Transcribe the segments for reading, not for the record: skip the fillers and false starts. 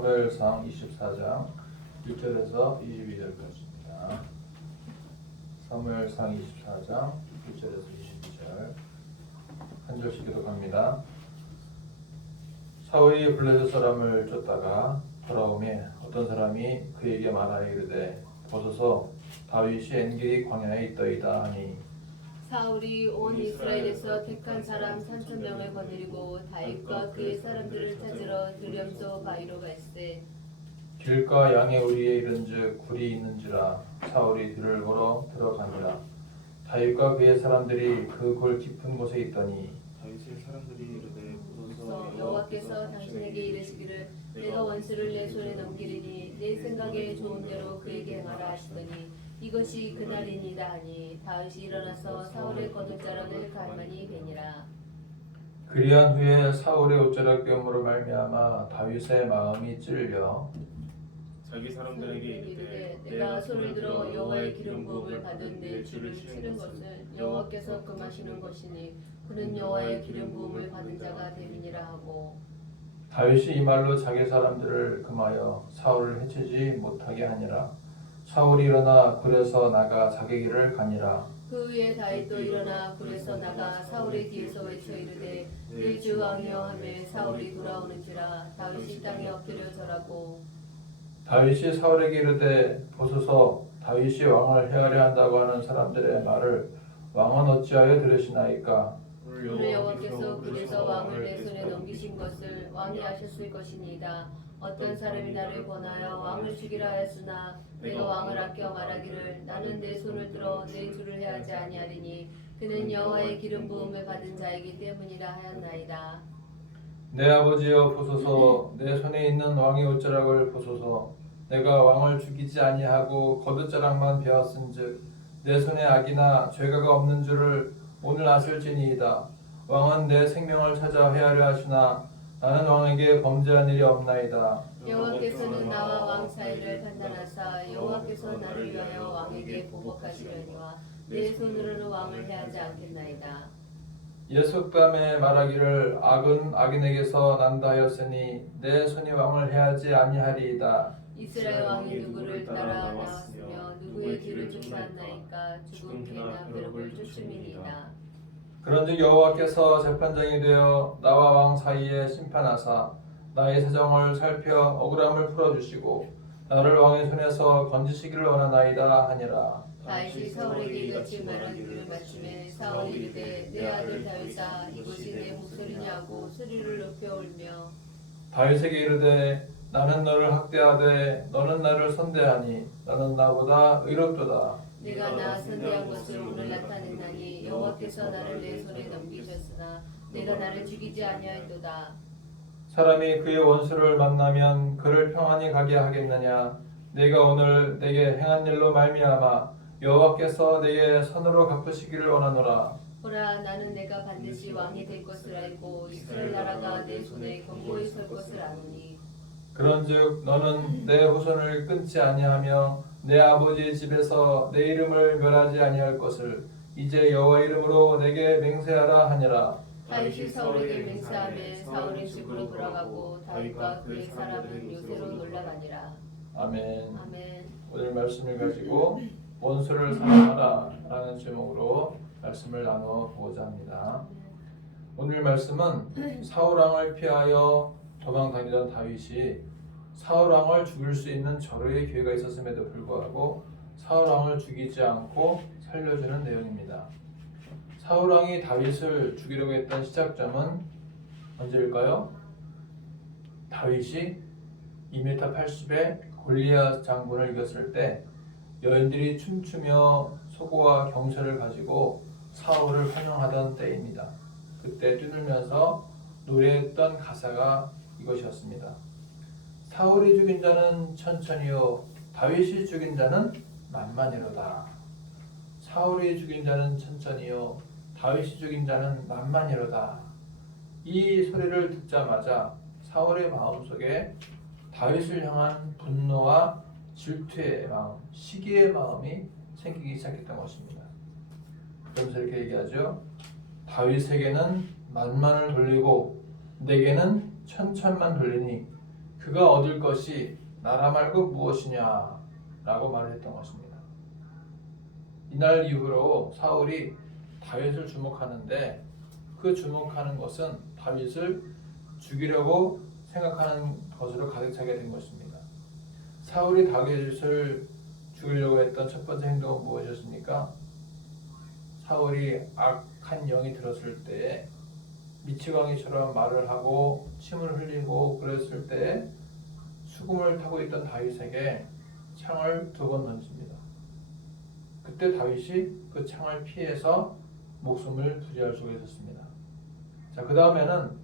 사무엘상 24장 1절에서 22절까지입니다. 사무엘상 24장 1절에서 22절 한 절씩 기록합니다. 사울이 블레셋 사람을 쫓다가 돌아오매 어떤 사람이 그에게 말하여 이르되 보소서 다윗이 엔게디 광야에 있더이다 하니 사울이 온 이스라엘에서 택한 사람 3,000명을 거느리고 다윗과 그의 사람들을 찾으러 드렴소 바위로 갈새 길가 양의 우리에 이른즉 굴이 있는지라 사울이 들을 보러 들어가니라. 다윗과 그의 사람들이 그 골 깊은 곳에 있더니 다윗의 사람들이 이르되 보소서 여호와께서 당신에게 이르시기를 내가 원수를 내 손에 넘기리니 내 생각에 좋은 대로 그에게 행하라 하시더니 이것이 그날이니이다 하니 다윗이 일어나서 사울의 겉옷자락을 갈망이 베니라. 그리한 후에 사울의 옷자락 뼘으로 말미암아 다윗의 마음이 찔려 자기 사람들에게 이르되 내가 손을 들어 여호와의 기름 부음을 받은 내 주를 치는 것은 여호와께서 금하시는 것이니 그는 여호와의 기름 부음을 받은 자가 됨이니라 하고 다윗이 이 말로 자기 사람들을 금하여 사울을 해치지 못하게 하니라. 사울이 일어나 굴에서 나가 자기 길을 가니라. 그 후에 다윗도 일어나 굴에서 나가 사울의 뒤에서 외쳐 이르되 내 주 왕이여 하매 사울이 돌아오는지라 다윗이 땅에 엎드려 절하고 다윗이 사울에게 이르되 보소서 다윗이 왕을 해하려 한다고 하는 사람들의 말을 왕은 어찌하여 들으시나이까. 오늘 여호와께서 그래서 왕을 내 손에 넘기신 것을 왕이 아셨을 것이니이다. 어떤 사람이 나를 권하여 왕을 죽이라 하였으나 내가 왕을 아껴 말하기를 나는 내 손을 들어 내 주를 해하지 아니하리니 그는 여호와의 기름 부음을 받은 자이기 때문이라 하였나이다. 내 아버지여 보소서 내 손에 있는 왕의 옷자락을 보소서 내가 왕을 죽이지 아니하고 겉옷자락만 베었은즉 내 손에 악이나 죄가가 없는 줄을 오늘 아실지니이다. 왕은 내 생명을 찾아 해하려 하시나 나는 왕에게 범죄한 일이 없나이다. 여호와께서는 나와 왕 사이를 판단하사 여호와께서 나를 위하여 왕에게 보복하시려니와 내 손으로는 왕을 해하지 않겠나이다. 예속담에 말하기를 악은 악인에게서 난다 하였으니 내 손이 왕을 해하지 아니하리이다. 이스라엘 왕이 누구를 따라 나왔으며 누구의 뒤를 쫓아왔나이까 죽은 개나 벼룩을 쫓음이니이다. 그런즉 여호와께서 재판장이 되어 나와 왕 사이에 심판하사 나의 사정을 살펴 억울함을 풀어주시고 나를 왕의 손에서 건지시기를 원하나이다 하니라. 다윗이 사울에게 이같이 말하기를 마침에 사울이 이르되 내 아들 다윗아 이것이 내 목소리냐고 소리를 높여 울며 다윗에게 이르되 나는 너를 학대하되 너는 나를 선대하니 너는 나보다 의롭도다. 내가 나 선대한 것을 오늘 나타냈나니 여호와께서 나를 내 손에 넘기셨으나 내가 나를 죽이지 아니하였도다. 사람이 그의 원수를 만나면 그를 평안히 가게 하겠느냐. 내가 오늘 내게 행한 일로 말미암아 여호와께서 내게 선으로 갚으시기를 원하노라. 보라 나는 내가 반드시 왕이 될 것을 알고 이스라엘 나라가 내 손에 견고히 설 것을 아노니 그런즉 너는 내 후손을 끊지 아니하며 내 아버지의 집에서 내 이름을 멸하지 아니할 것을 이제 여호와 이름으로 내게 맹세하라 하니라. 다윗이 사울에게 맹세하며 사울은 집으로 돌아가고 다윗과 그의 사람은 요새로 놀라가니라. 아멘. 아멘. 오늘 말씀을 가지고 원수를 사랑하라 라는 제목으로 말씀을 나눠보고자 합니다. 오늘 말씀은 사울왕을 피하여 도망다니던 다윗이 사울왕을 죽일 수 있는 절호의 기회가 있었음에도 불구하고 사울왕을 죽이지 않고 살려주는 내용입니다. 사울왕이 다윗을 죽이려고 했던 시작점은 언제일까요? 다윗이 2m 80의 골리앗 장군을 이겼을 때 여인들이 춤추며 소고와 경찰을 가지고 사울을 환영하던 때입니다. 그때 뛰놀면서 노래했던 가사가 이것이었습니다. 사울이 죽인 자는 천천히요 다윗이 죽인 자는 만만히로다. 사울이 죽인 자는 천천히요 다윗이 죽인 자는 만만히로다. 이 소리를 듣자마자 사울의 마음속에 다윗을 향한 분노와 질투의 마음, 시기의 마음이 생기기 시작했던 것입니다. 그러면서 이렇게 얘기하죠. 다윗에게는 만만을 돌리고 내게는 천천만 돌리니 그가 얻을 것이 나라 말고 무엇이냐 라고 말을 했던 것입니다. 이날 이후로 사울이 다윗을 주목하는데 그 주목하는 것은 다윗을 죽이려고 생각하는 것으로 가득 차게 된 것입니다. 사울이 다윗을 죽이려고 했던 첫 번째 행동은 무엇이었습니까? 사울이 악한 영이 들었을 때에 미치광이처럼 말을 하고 침을 흘리고 그랬을 때에 수금을 타고 있던 다윗에게 창을 2번 던집니다. 그때 다윗이 그 창을 피해서 목숨을 부지할 수가 있었습니다. 자, 그 다음에는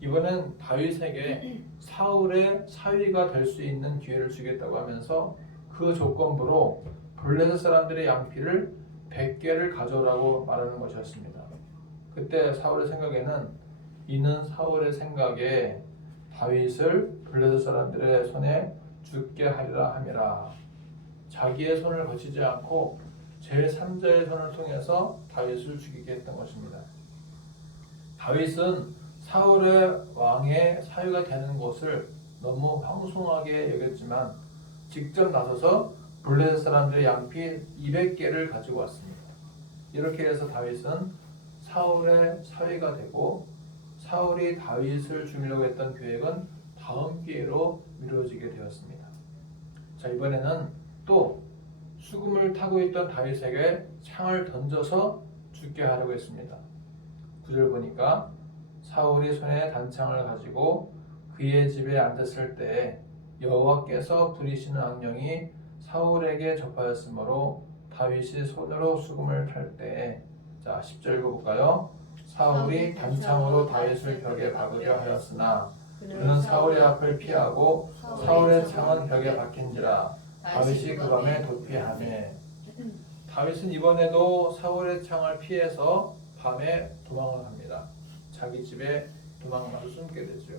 이번엔 다윗에게 사울의 사위가 될 수 있는 기회를 주겠다고 하면서 그 조건부로 블레셋 사람들의 양피를 100개를 가져오라고 말하는 것이었습니다. 그때 사울의 생각에는 이는 사울의 생각에 다윗을 블레셋 사람들의 손에 죽게 하리라 함이라. 자기의 손을 거치지 않고 제3자의 손을 통해서 다윗을 죽이게 했던 것입니다. 다윗은 사울의 왕의 사위가 되는 것을 너무 황송하게 여겼지만 직접 나서서 블레셋 사람들의 양피 200개를 가지고 왔습니다. 이렇게 해서 다윗은 사울의 사위가 되고 사울이 다윗을 죽이려고 했던 계획은 다음 기회로 미뤄지게 되었습니다. 자, 이번에는 또 수금을 타고 있던 다윗에게 창을 던져서 죽게 하려고 했습니다. 9절 보니까 사울이 손에 단창을 가지고 그의 집에 앉았을 때에 여호와께서 부리시는 악령이 사울에게 접하였으므로 다윗이 손으로 수금을 탈 때에 자 10절 읽어볼까요? 사울이 단창으로 다윗을 벽에 박으려 하였으나 그는 사울의 앞을 피하고 사울의 창은 벽에 박힌지라 다윗이 그 밤에 도피하매. 다윗은 이번에도 사울의 창을 피해서 밤에 도망을 합니다. 자기 집에 도망가서 숨게 되죠.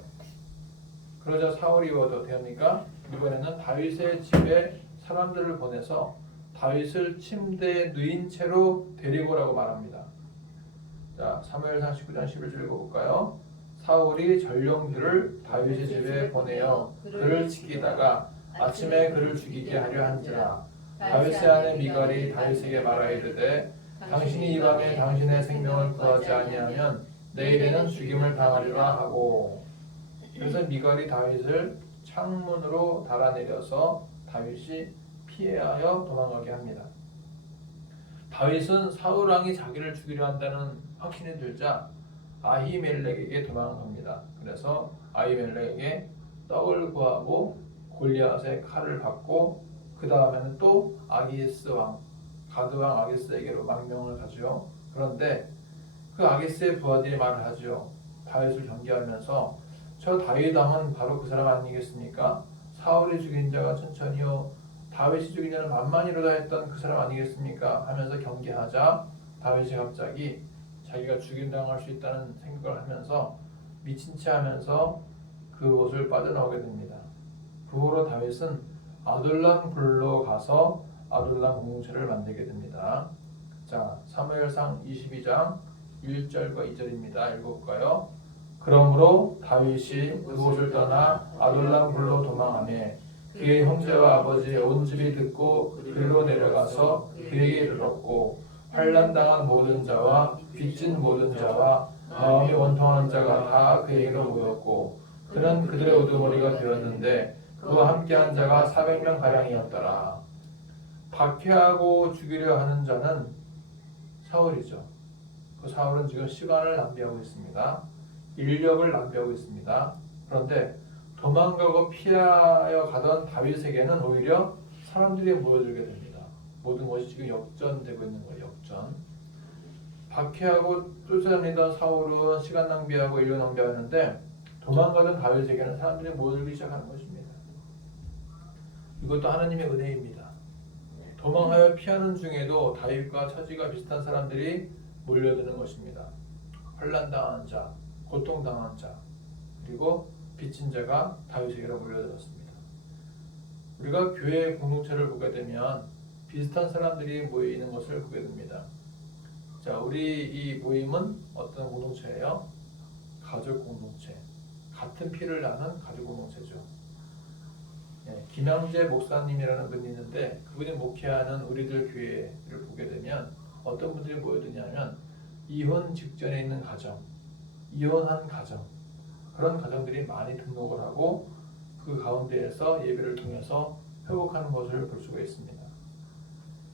그러자 사울이 어떻게 합니까? 이번에는 다윗의 집에 사람들을 보내서 다윗을 침대에 누인 채로 데리고 오라고 말합니다. 자, 사무엘상 19장 11절 읽어볼까요? 사울이 전령들을 다윗의 집에 보내어 그를 지키다가 아침에 그를 죽이게 하려 한지라. 다윗의 아내 미갈이 다윗에게 말하이르되 당신이 이 밤에 당신의 생명을 구하지 아니하면 내일에는 죽임을 당하리라 하고. 그래서 미갈이 다윗을 창문으로 달아내려서 다윗이 피하여 도망가게 합니다. 다윗은 사울 왕이 자기를 죽이려 한다는 확신이 들자 아히멜렉에게 도망갑니다. 그래서 아히멜렉에게 떡을 구하고 골리앗의 칼을 받고 그 다음에는 또 아기스 왕, 가드 왕 아기스에게로 망명을 가죠. 그런데 그 아기스의 부하들이 말을 하죠. 다윗을 경계하면서 저 다윗 왕은 바로 그 사람 아니겠습니까? 사울이 죽인 자가 천천히요 다윗이 죽인 자는 만만이로다 했던 그 사람 아니겠습니까? 하면서 경계하자 다윗이 갑자기 자기가 죽임당할 수 있다는 생각을 하면서 미친 채 하면서 그곳을 빠져나오게 됩니다. 그 후로 다윗은 아둘람 굴로 가서 아둘람 공동체를 만들게 됩니다. 자, 사무엘상 22장 1절과 2절입니다. 읽어볼까요? 그러므로 다윗이 그곳을 떠나 아둘람 굴로 도망하며 그의 형제와 아버지의 온 집이 듣고 그리로 내려가서 그에게 이르렀고 환난당한 모든 자와 빚진 모든 자와 마음이 원통한 자가 다 그에게로 모였고 그는 그들의 우두머리가 되었는데 그와 함께한 자가 400명 가량이었더라. 박해하고 죽이려 하는 자는 사울이죠. 그 사울은 지금 시간을 낭비하고 있습니다. 인력을 낭비하고 있습니다. 그런데 도망가고 피하여 가던 다윗에게는 오히려 사람들이 모여들게 됩니다. 모든 것이 지금 역전되고 있는 거예요. 역전. 박해하고 쫓아다니던 사울은 시간 낭비하고 인력 낭비하는데 도망가던 다윗에게는 사람들이 모여들기 시작하는 것입니다. 이것도 하나님의 은혜입니다. 도망하여 피하는 중에도 다윗과 처지가 비슷한 사람들이 몰려드는 것입니다. 환난당한 자, 고통당한 자, 그리고 빚진 자가 다윗에게로 몰려들었습니다. 우리가 교회 공동체를 보게 되면 비슷한 사람들이 모이는 것을 보게 됩니다. 자, 우리 이 모임은 어떤 공동체예요? 가족 공동체. 같은 피를 나는 가족 공동체죠. 김양재 목사님이라는 분이 있는데 그분이 목회하는 우리들 교회를 보게 되면 어떤 분들이 모여드냐면 이혼 직전에 있는 가정, 이혼한 가정, 그런 가정들이 많이 등록을 하고 그 가운데에서 예배를 통해서 회복하는 것을 볼 수가 있습니다.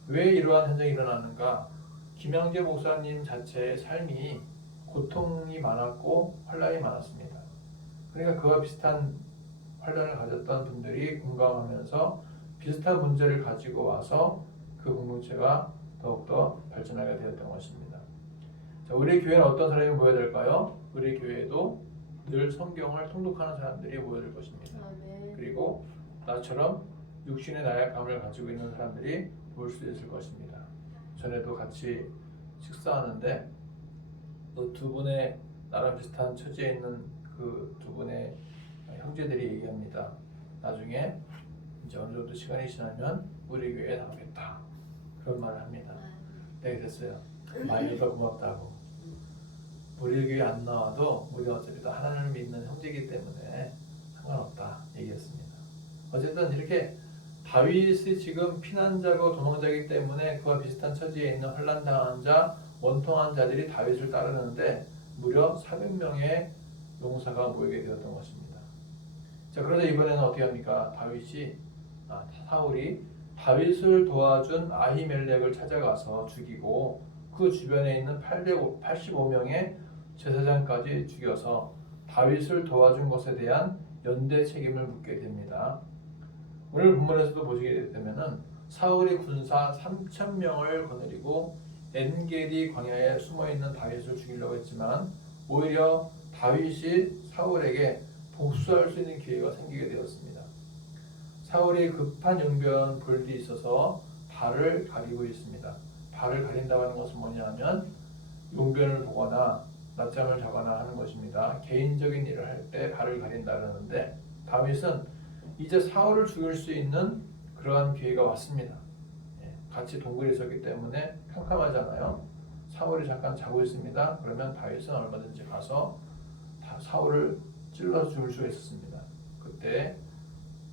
왜 이러한 현상이 일어나는가? 김양재 목사님 자체의 삶이 고통이 많았고 환란이 많았습니다. 그러니까 그와 비슷한 환란을 가졌던 분들이 공감하면서 비슷한 문제를 가지고 와서 그 공동체가 더욱더 발전하게 되었던 것입니다. 자, 우리 교회는 어떤 사람이 모여야 될까요? 우리 교회에도 늘 성경을 통독하는 사람들이 모여들 것입니다. 아멘. 그리고 나처럼 육신의 나약함을 가지고 있는 사람들이 모일 수 있을 것입니다. 전에도 같이 식사하는데 그 두 분의 나랑 비슷한 처지에 있는 그 두 분의 형제들이 얘기합니다. 나중에 이제 어느 정도 시간이 지나면 우리 교회에 나오겠다. 그런 말을 합니다. 네, 됐어요. 많이가 고맙다고. 우리 교회 안 나와도 우리 어차피 다 하나님을 믿는 형제이기 때문에 상관없다 얘기했습니다. 어쨌든 이렇게 다윗이 지금 피난자고 도망자이기 때문에 그와 비슷한 처지에 있는 환난당한 자, 원통한 자들이 다윗을 따르는데 무려 400명의 용사가 모이게 되었던 것입니다. 자, 그런데 이번에는 어떻게 합니까? 사울이 다윗을 도와준 아히멜렉을 찾아가서 죽이고 그 주변에 있는 885명의 제사장까지 죽여서 다윗을 도와준 것에 대한 연대 책임을 묻게 됩니다. 오늘 본문에서도 보시게 되면은 사울이 군사 3,000명을 거느리고 엔게디 광야에 숨어있는 다윗을 죽이려고 했지만 오히려 다윗이 사울에게 복수할 수 있는 기회가 생기게 되었습니다. 사울이 급한 용변 볼 데 있어서 발을 가리고 있습니다. 발을 가린다고 하는 것은 뭐냐 하면 용변을 보거나 낮잠을 자거나 하는 것입니다. 개인적인 일을 할 때 발을 가린다 그러는데 다윗은 이제 사울을 죽일 수 있는 그러한 기회가 왔습니다. 같이 동굴에 있었기 때문에 캄캄하잖아요. 사울이 잠깐 자고 있습니다. 그러면 다윗은 얼마든지 가서 사울을 찔러 죽일 수가 있었습니다. 그때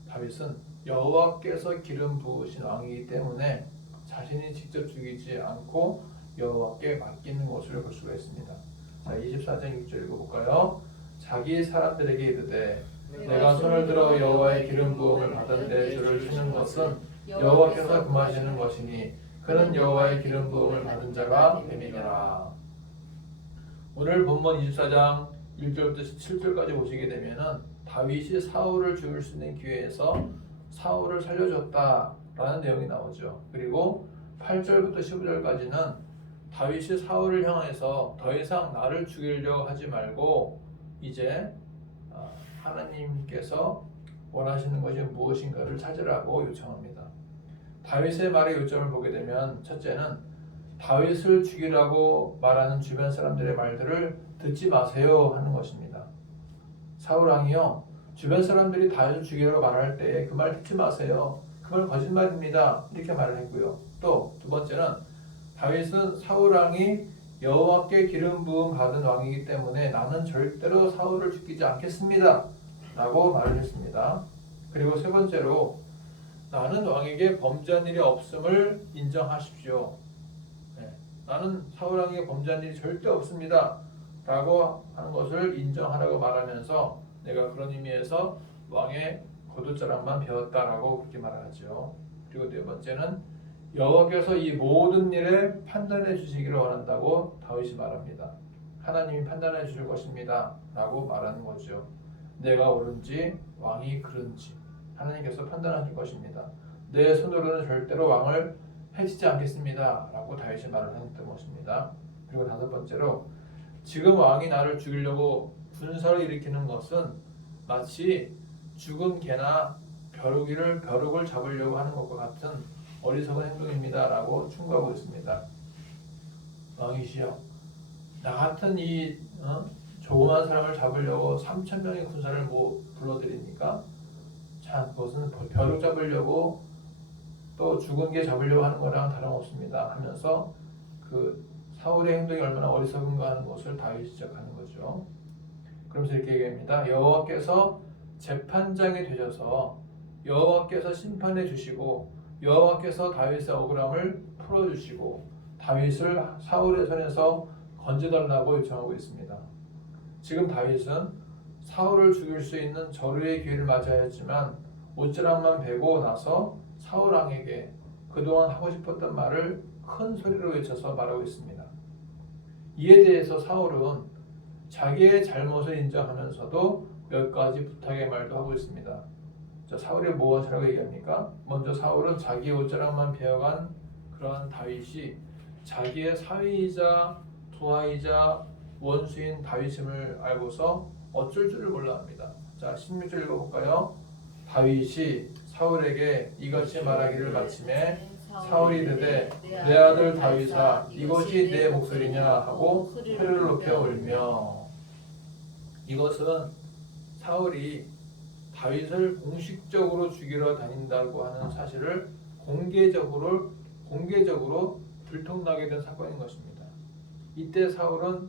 다윗은 여호와께서 기름 부으신 왕이기 때문에 자신이 직접 죽이지 않고 여호와께 맡기는 것을 볼 수가 있습니다. 자, 24장 6절 읽어볼까요? 자기 사람들에게 이르되 내가 손을 들어 여호와의 기름 부음을 받은 데 줄을 치는 것은 여호와께서 금하시는 것이니 그는 여호와의 기름 부음을 받은 자가 됨이니라. 오늘 본문 24장 1절부터 7절까지 보시게 되면은 다윗이 사울을 죽일 수 있는 기회에서 사울을 살려줬다라는 내용이 나오죠. 그리고 8절부터 15절까지는 다윗이 사울을 향해서 더 이상 나를 죽이려고 하지 말고 이제 하나님께서 원하시는 것이 무엇인가를 찾으라고 요청합니다. 다윗의 말의 요점을 보게 되면 첫째는 다윗을 죽이라고 말하는 주변 사람들의 말들을 듣지 마세요 하는 것입니다. 사울 왕이요, 주변 사람들이 다윗을 죽이라고 말할 때 그 말 듣지 마세요. 그 말 거짓말입니다. 이렇게 말을 했고요. 또 두 번째는 다윗은 사울 왕이 여호와께 기름 부음 받은 왕이기 때문에 나는 절대로 사울을 죽이지 않겠습니다 라고 말을 했습니다. 그리고 세 번째로 나는 왕에게 범죄한 일이 없음을 인정하십시오. 나는 사울 왕에게 범죄한 일이 절대 없습니다 라고 하는 것을 인정하라고 말하면서 내가 그런 의미에서 왕의 겉옷자락만 배웠다라고 그렇게 말하죠. 그리고 네 번째는 여호와께서 이 모든 일에 판단해 주시기를 원한다고 다윗이 말합니다. 하나님이 판단해 주실 것입니다 라고 말하는 거죠. 내가 옳은지 왕이 그른지 하나님께서 판단하실 것입니다. 내 손으로는 절대로 왕을 해치지 않겠습니다 라고 다윗이 말을 했던 것입니다. 그리고 다섯 번째로 지금 왕이 나를 죽이려고 군사를 일으키는 것은 마치 죽은 개나 벼룩을 잡으려고 하는 것과 같은 어리석은 행동입니다 라고 충고하고 있습니다. 왕이시여, 나 같은 이 조그만 사람을 잡으려고 3,000명의 군사를 불러들이니까 참 그것은 벼룩 잡으려고 또 죽은 개 잡으려고 하는 거랑 다름없습니다 하면서 그 사울의 행동이 얼마나 어리석은가 하는 것을 다윗이 지적하는 거죠. 그러면서 이렇게 얘기합니다. 여호와께서 재판장이 되셔서 여호와께서 심판해 주시고 여호와께서 다윗의 억울함을 풀어주시고 다윗을 사울의 손에서 건져달라고 요청하고 있습니다. 지금 다윗은 사울을 죽일 수 있는 절호의 기회를 맞아야 했지만 옷자락만 베고 나서 사울 왕에게 그동안 하고 싶었던 말을 큰 소리로 외쳐서 말하고 있습니다. 이에 대해서 사울은 자기의 잘못을 인정하면서도 몇 가지 부탁의 말도 하고 있습니다. 자, 사울이 무엇이라고 얘기합니까? 먼저 사울은 자기의 옷자락만 베어간 그러한 다윗이 자기의 사위이자 부하이자 원수인 다윗임을 알고서 어쩔 줄을 몰라 합니다. 자, 16절 읽어볼까요? 다윗이 사울에게 이같이 말하기를 마침에 사울이 이르되 내 아들 다윗아 이것이 내 목소리냐 하고 소리를 높여 울며. 이것은 사울이 다윗을 공식적으로 죽이러 다닌다고 하는 사실을 공개적으로 들통나게 된 사건인 것입니다. 이때 사울은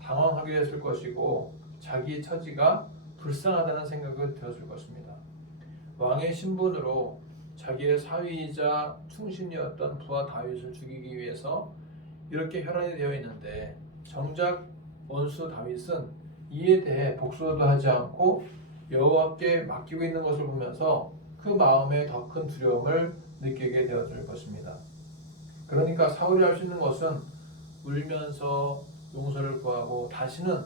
당황하게 됐을 것이고 자기 처지가 불쌍하다는 생각이 들었을 것입니다. 왕의 신분으로 자기의 사위이자 충신이었던 부하 다윗을 죽이기 위해서 이렇게 혈안이 되어 있는데 정작 원수 다윗은 이에 대해 복수도 하지 않고 여호와께 맡기고 있는 것을 보면서 그 마음에 더 큰 두려움을 느끼게 되었을 것입니다. 그러니까 사울이 할 수 있는 것은 울면서 용서를 구하고 다시는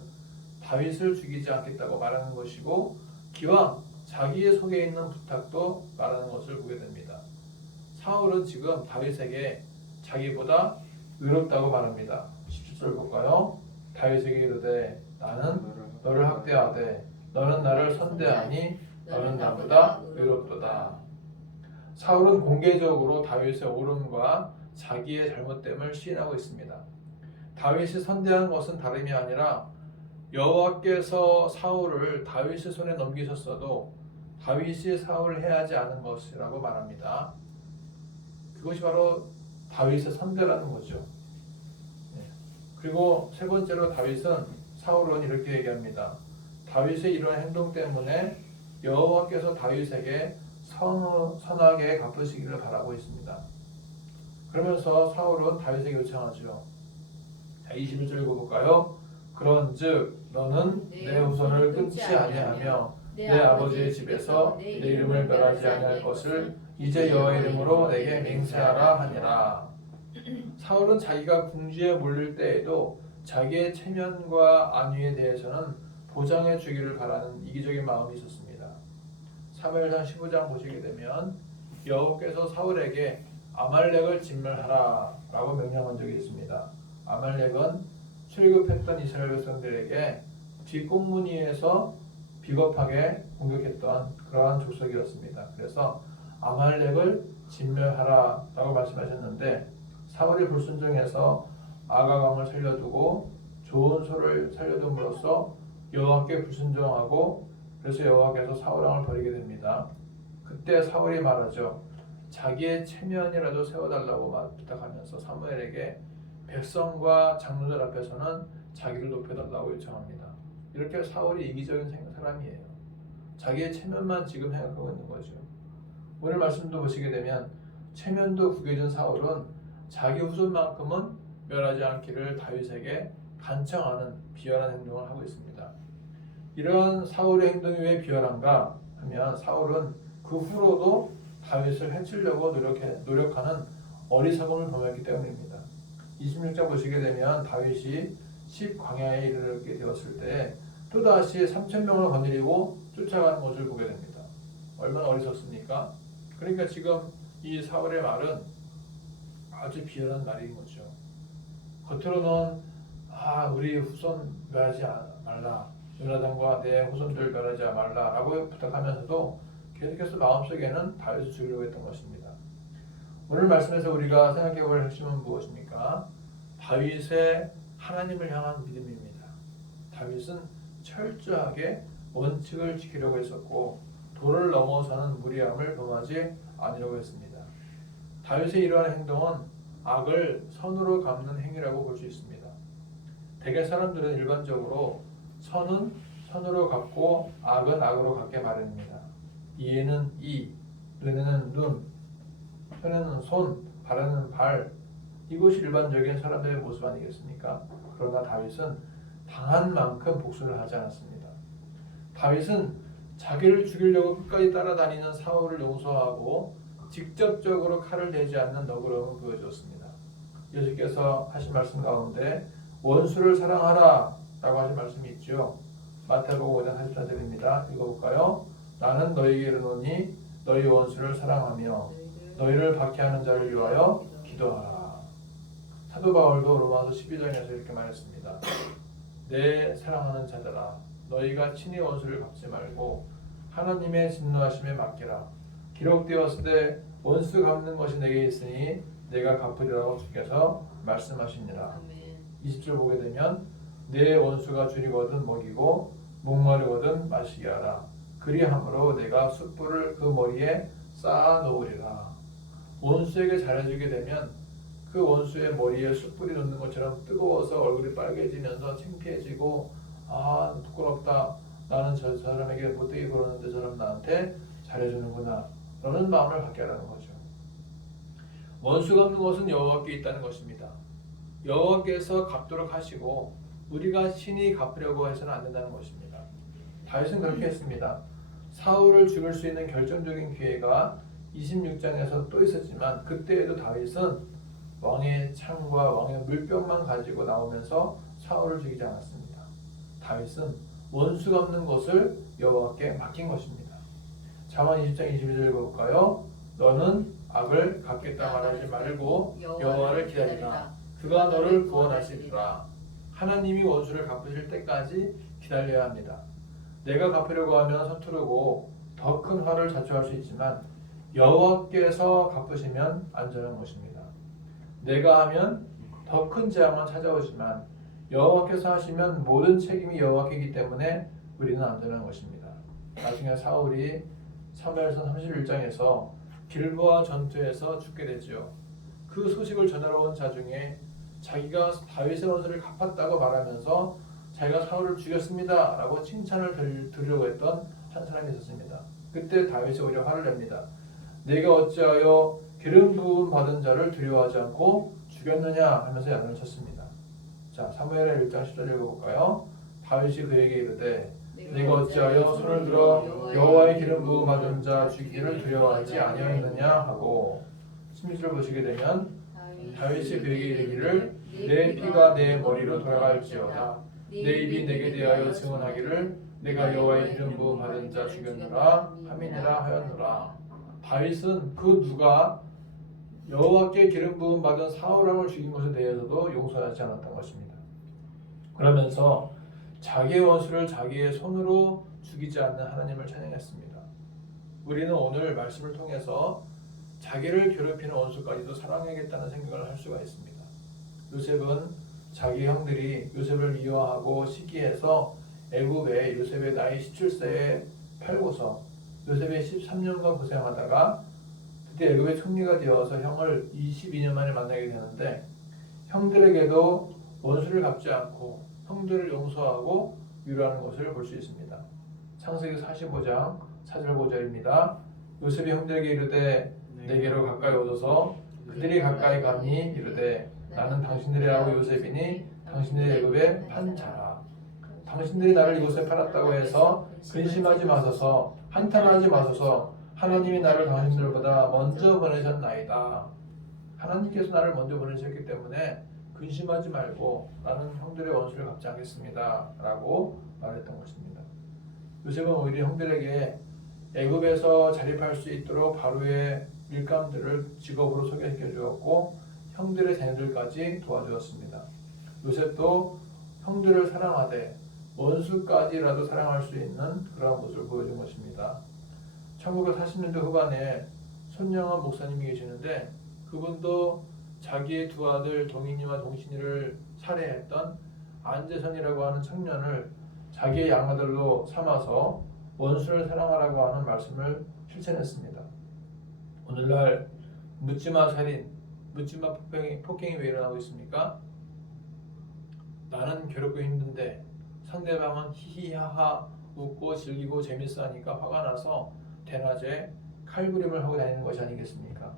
다윗을 죽이지 않겠다고 말하는 것이고 기왕 자기의 속에 있는 부탁도 말하는 것을 보게 됩니다. 사울은 지금 다윗에게 자기보다 의롭다고 말합니다. 17절 볼까요? 다윗에게 이르되 나는 너를 학대하되 너는 나를 선대하니 너는 나보다 의롭도다. 사울은 공개적으로 다윗의 옳음과 자기의 잘못됨을 시인하고 있습니다. 다윗이 선대한 것은 다름이 아니라 여호와께서 사울을 다윗의 손에 넘기셨어도 다윗이 사울을 해하지 않은 것이라고 말합니다. 그것이 바로 다윗의 선대라는 거죠. 그리고 세 번째로 사울은 이렇게 얘기합니다. 다윗의 이러한 행동 때문에 여호와께서 다윗에게 선하게 갚으시기를 바라고 있습니다. 그러면서 사울은 다윗에게 요청하죠. 자, 21절 읽어볼까요? 그런즉 너는 내 후손을 끊지 아니하며 내 아버지의 집에서 내 이름을 멸하지 아니할 것을 이제 여호와의 이름으로 내게 맹세하라 하니라. 사울은 자기가 궁지에 몰릴 때에도 자기의 체면과 안위에 대해서는 보장해 주기를 바라는 이기적인 마음이 있었습니다. 사무엘상 15장 보시게 되면 여호와께서 사울에게 아말렉을 진멸하라 라고 명령한 적이 있습니다. 아말렉은 출급했던 이스라엘 백성들에게 뒷공무니에서 비겁하게 공격했던 그러한 족속이었습니다. 그래서 아말렉을 진멸하라 라고 말씀하셨는데 사울이 불순종해서 아가강을 살려두고 좋은 소를 살려둠으로써 여호와께 불순종하고 그래서 여호와께서 사울 왕을 버리게 됩니다. 그때 사울이 말하죠. 자기의 체면이라도 세워달라고 부탁하면서 사무엘에게 백성과 장로들 앞에서는 자기를 높여달라고 요청합니다. 이렇게 사울이 이기적인 사람이에요. 자기의 체면만 지금 생각하고 있는 거죠. 오늘 말씀도 보시게 되면 체면도 구겨진 사울은 자기 후손만큼은 멸하지 않기를 다윗에게 간청하는 비열한 행동을 하고 있습니다. 이런 사울의 행동이 왜 비열한가 하면 사울은 그 후로도 다윗을 해치려고 노력하는 어리석음을 범했기 때문입니다. 26장 보시게 되면 다윗이 광야에 이르게 되었을 때 또다시 3,000명을 거느리고 쫓아가는 것을 보게 됩니다. 얼마나 어리석습니까? 그러니까 지금 이 사울의 말은 아주 비열한 말인 거죠. 겉으로는 우리 후손 멸하지 말라, 요나단과 내 후손들 멸하지 말라라고 부탁하면서도 계속해서 마음속에는 다윗을 죽이려고 했던 것입니다. 오늘 말씀에서 우리가 생각해볼 핵심은 무엇입니까? 다윗의 하나님을 향한 믿음입니다. 다윗은 철저하게 원칙을 지키려고 했었고 도를 넘어서는 무리함을 범하지 않으려고 했습니다. 다윗의 이러한 행동은 악을 선으로 갚는 행위라고 볼 수 있습니다. 대개 사람들은 일반적으로 선은 선으로 갚고 악은 악으로 갚게 마련입니다. 이에는 이, 눈에는 눈, 손에는 손, 발에는 발. 이것이 일반적인 사람들의 모습 아니겠습니까? 그러나 다윗은 당한 만큼 복수를 하지 않았습니다. 다윗은 자기를 죽이려고 끝까지 따라다니는 사울을 용서하고 직접적으로 칼을 대지 않는 너그러움을 보여주었습니다. 예수께서 하신 말씀 가운데 원수를 사랑하라 라고 하신 말씀이 있죠. 마태복음 5장 44절입니다. 읽어볼까요? 나는 너희에게 이르노니 너희 원수를 사랑하며 너희를 박해하는 자를 위하여 기도하라. 사도 바울도 로마서 12장에서 이렇게 말했습니다. 내 사랑하는 자들아 너희가 친히 원수를 갚지 말고 하나님의 진노하심에 맡기라. 기록되었으되 원수 갚는 것이 내게 있으니 내가 갚으리라고 주께서 말씀하시니라. 20절 보게 되면 내 원수가 줄이거든 먹이고 목마르거든 마시게 하라. 그리함으로 내가 숯불을 그 머리에 쌓아 놓으리라. 원수에게 잘해주게 되면 그 원수의 머리에 숯불이 놓는 것처럼 뜨거워서 얼굴이 빨개지면서 창피해지고 부끄럽다. 나는 저 사람에게 못되게 굴었는데 저 사람 나한테 잘해주는구나. 라는 마음을 갖게 하라는 거죠. 원수가 없는 것은 여호와께 있다는 것입니다. 여호와께서 갚도록 하시고 우리가 친히 갚으려고 해서는 안 된다는 것입니다. 다윗은 그렇게 했습니다. 사울을 죽일 수 있는 결정적인 기회가 26장에서 또 있었지만 그때에도 다윗은 왕의 창과 왕의 물병만 가지고 나오면서 사울을 죽이지 않았습니다. 다윗은 원수가 없는 것을 여호와께 맡긴 것입니다. 잠언 20장 22절 읽어볼까요? 너는 악을 갚겠다 말하지 말고 여호와를 기다리라. 그가 너를 구원하시리라. 하나님이 원수를 갚으실 때까지 기다려야 합니다. 내가 갚으려고 하면 서투르고 더 큰 화를 자초할 수 있지만 여호와께서 갚으시면 안전한 것입니다. 내가 하면 더 큰 재앙만 찾아오지만 여호와께서 하시면 모든 책임이 여호와께이기 때문에 우리는 안전한 것입니다. 나중에 사울이 사무엘서 31장에서 길보아 전투에서 죽게 되죠. 그 소식을 전하러 온 자 중에 자기가 다윗의 원수를 갚았다고 말하면서 자기가 사울을 죽였습니다 라고 칭찬을 들으려고 했던 한 사람이 있었습니다. 그때 다윗이 오히려 화를 냅니다. 내가 어찌하여 기름 부음 받은 자를 두려워하지 않고 죽였느냐 하면서 야단을 쳤습니다. 자, 사무엘의 1장 10절 읽어볼까요? 다윗이 그에게 이르되 내가 어찌하여 손을 들어 여호와의 기름 부음 받은 자 죽이기를 두려워하지 아니하였느냐 하고 16절 보시게 되면 다윗이 그에게 이르기를 내 피가 내 머리로 돌아갈지어다 내 입이 내게 대하여 증언하기를 내가 여호와의 기름 부음 받은 자 죽였노라 함이니라 하였노라. 다윗은 그 누가 여호와께 기름 부음 받은 사울 왕을 죽인 것에 대해서도 용서하지 않았던 것입니다. 그러면서 자기의 원수를 자기의 손으로 죽이지 않는 하나님을 찬양했습니다. 우리는 오늘 말씀을 통해서 자기를 괴롭히는 원수까지도 사랑하겠다는 생각을 할 수가 있습니다. 요셉은 자기 형들이 요셉을 미워하고 시기해서 애굽에 요셉의 나이 17세에 팔고서 요셉의 13년간 고생하다가 그때 애굽의 총리가 되어서 형을 22년 만에 만나게 되는데 형들에게도 원수를 갚지 않고 형들을 용서하고 위로하는 것을 볼 수 있습니다. 창세기 45장 4절 5절입니다. 요셉이 형들에게 이르되 내게로 가까이 오소서. 그들이 가까이 가니 이르되 나는 당신들의 아우 요셉이니 당신들의 애굽의 판자라. 당신들이 나를 이곳에 팔았다고 해서 근심하지 마소서. 한탄하지 마소서. 하나님이 나를 당신들보다 먼저 보내셨나이다. 하나님께서 나를 먼저 보내셨기 때문에 근심하지 말고 나는 형들의 원수를 갚지 않겠습니다 라고 말했던 것입니다. 요셉은 오히려 형들에게 애굽에서 자립할 수 있도록 바로의 일감들을 직업으로 소개시켜 주었고 형들의 자녀들까지 도와주었습니다. 요셉도 형들을 사랑하되 원수까지라도 사랑할 수 있는 그러한 모습을 보여준 것입니다. 1940년대 후반에 손영원 목사님이 계시는데 그분도 자기의 두 아들 동인이와 동신이를 살해했던 안재선이라고 하는 청년을 자기의 양아들로 삼아서 원수를 사랑하라고 하는 말씀을 실천했습니다. 오늘날 묻지마 살인, 묻지마 폭행이 왜 일어나고 있습니까? 나는 괴롭고 힘든데 상대방은 히히하하 웃고 즐기고 재밌어 하니까 화가 나서 대낮에 칼부림을 하고 다니는 것이 아니겠습니까?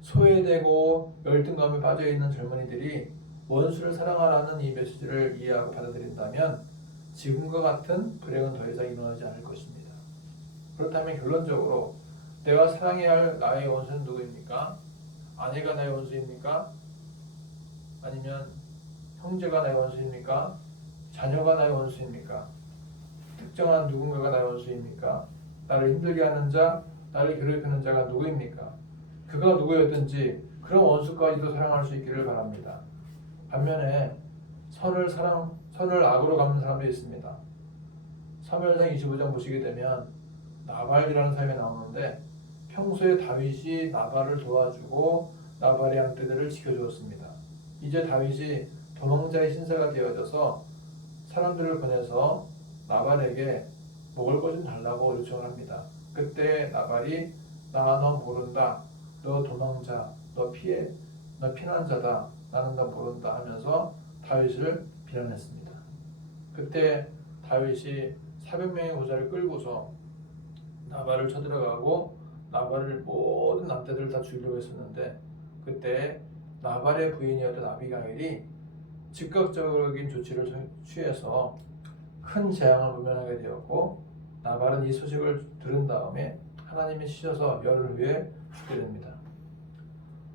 소외되고 열등감에 빠져있는 젊은이들이 원수를 사랑하라는 이 메시지를 이해하고 받아들인다면 지금과 같은 불행은 더 이상 일어나지 않을 것입니다. 그렇다면 결론적으로 내가 사랑해야 할 나의 원수는 누구입니까? 아내가 나의 원수입니까? 아니면 형제가 나의 원수입니까? 자녀가 나의 원수입니까? 특정한 누군가가 나의 원수입니까? 나를 힘들게 하는 자, 나를 괴롭히는 자가 누구입니까? 그가 누구였든지 그런 원수까지도 사랑할 수 있기를 바랍니다. 반면에 선을 악으로 갚는 사람도 있습니다. 사무엘상 25장 보시게 되면 나발이라는 사람이 나오는데 평소에 다윗이 나발을 도와주고 나발의 양떼들을 지켜주었습니다. 이제 다윗이 도망자의 신세가 되어져서 사람들을 보내서 나발에게 먹을 것 좀 달라고 요청을 합니다. 그때 나발이 너 모른다. 너 도망자. 너 피난자다. 나는 너 모른다 하면서 다윗을 비난했습니다. 그때 다윗이 400명의 부자를 끌고서 나발을 쳐들어가고 나발을 모든 남자들을 다 죽이려고 했었는데 그때 나발의 부인이었던 아비가일이 즉각적인 조치를 취해서 큰 재앙을 모면하게 되었고 나발은 이 소식을 들은 다음에 하나님이 치셔서 열흘 후에 죽게 됩니다.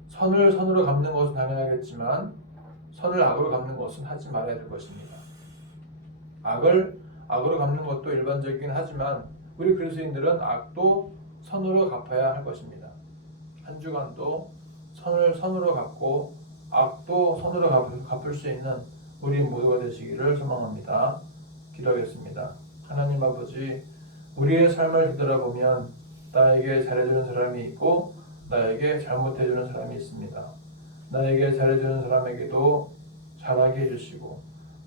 선을 선으로 갚는 것은 당연하겠지만 선을 악으로 갚는 것은 하지 말아야 될 것입니다. 악을 악으로 갚는 것도 일반적이긴 하지만 우리 그리스도인들은 악도 선으로 갚아야 할 것입니다. 한 주간도 선을 선으로 갚고 악도 선으로 갚을 수 있는 우리 모두가 되시기를 소망합니다. 기도하겠습니다. 하나님 아버지, 우리의 삶을 뒤돌아보면 나에게 잘해주는 사람이 있고 나에게 잘못해주는 사람이 있습니다. 나에게 잘해주는 사람에게도 잘하게 해주시고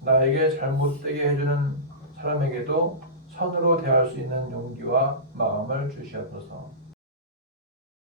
나에게 잘못되게 해주는 사람에게도 선으로 대할 수 있는 용기와 마음을 주시옵소서.